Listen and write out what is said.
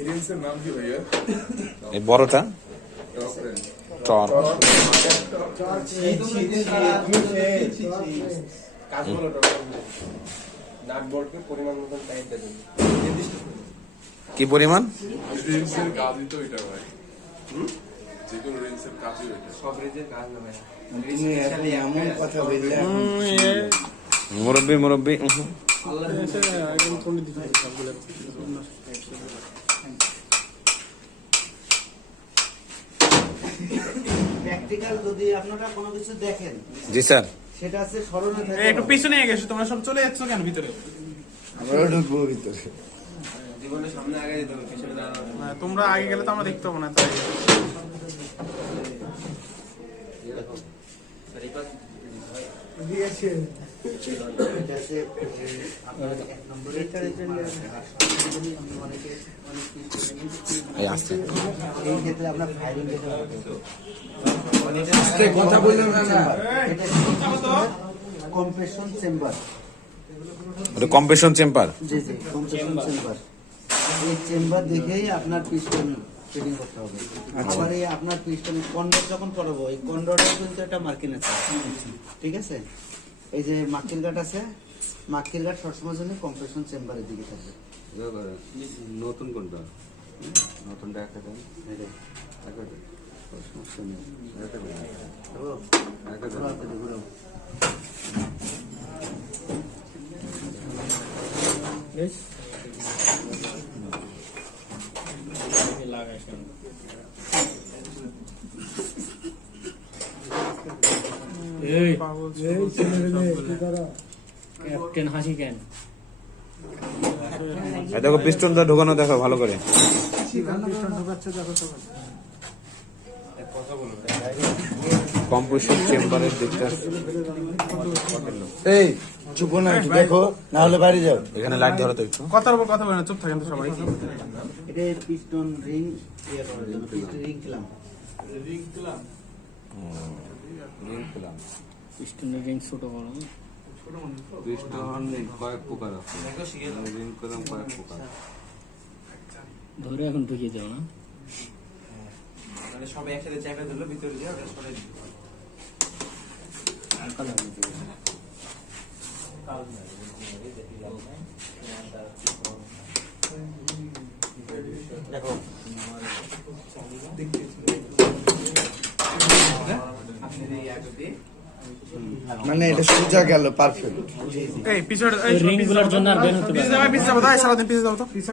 এরিয়ান্সের নাম কি ভাইয়া? এই বড়টা টর। কি পরিমাণ? রেঞ্জের কাজই তো এটা ভাই। যে কোনো রেঞ্জের কাজই এটা। সব রেঞ্জের কাজ না ভাই। তুমি এমন কথা বললে মুরব্বি মুরব্বি প্র্যাকটিক্যাল যদি আপনারা কোনো কিছু দেখেন, জি স্যার। সেটা আছে স্মরণে থাকে। একটু পিছনে গেছো, তোমরা সব চলে যাচ্ছ কেন ভিতরে? আমরা ঢুকবো ভিতরে। জীবনের সামনে আগে যেতে হবে, পিছনে দাঁড়ানো। তোমরা আগে গেলে তো আমরা দেখতে পাবো না, তাই এটা আছে আপনার এক নম্বরের এই আসছে এই ক্ষেত্রে আপনার ফায়ারিং কথা বললেন না। Compression chamber. ওটা কম্প্রেশন চেম্বার। জি জি, কম্প্রেশন চেম্বার। এই চেম্বার দেখেই আপনার পিস্টন ফিটিং করতে হবে। আবার এই আপনার পিস্টন কন্ডর যখন করাবো, এই কন্ডরের কিন্তু একটা মার্কিং আছে, ঠিক আছে? এই যে মার্কিং গার্ড আছে, মার্কিং গার্ড সবসময় জন্য কম্প্রেশন চেম্বারের দিকে থাকবে। নতুন কোনটা? নতুনটা একটা দেন। একটা দেন। সমস্যা নেই। একটা দেন। একটা দেন। ঘোরাতে দে, ঘোরাও। ক্যাপ্টেন হাসি কেন? এই দেখো পিস্টনটা ঢোকানো, দেখো ভালো করে। কম্প্রেশন চেম্বারের দিকটা এই চুপ না, একটু দেখো, না হলে বাইরে যাও। এখানে লাইট ধরো তো একটু। কথার উপর কথা বলে না, চুপ থাকেন তো সবাই। এটা পিস্টন রিং ইয়ে করার জন্য, পিস্টন রিং ক্লাম্প। পিস্টনের রিং ছোট বড় না? পিস্টন কয়েক প্রকার আছে। রিং কলাম কয়েক প্রকার। ধরে এখন ঢুকিয়ে যাও না? মানে সবাই একসাথে চাপে ধরলো, ভিতরে দিয়ে ওটা সরে দিল। হালকা লাগবে তো। দেখো মানে এটা সোজা গেল, পারফেক্ট। এই পিছনে রিং গুলোর জন্য আর বের হতে পারে না। পিছিয়ে যাবো, সারাদিন পিছিয়ে যাবো তো।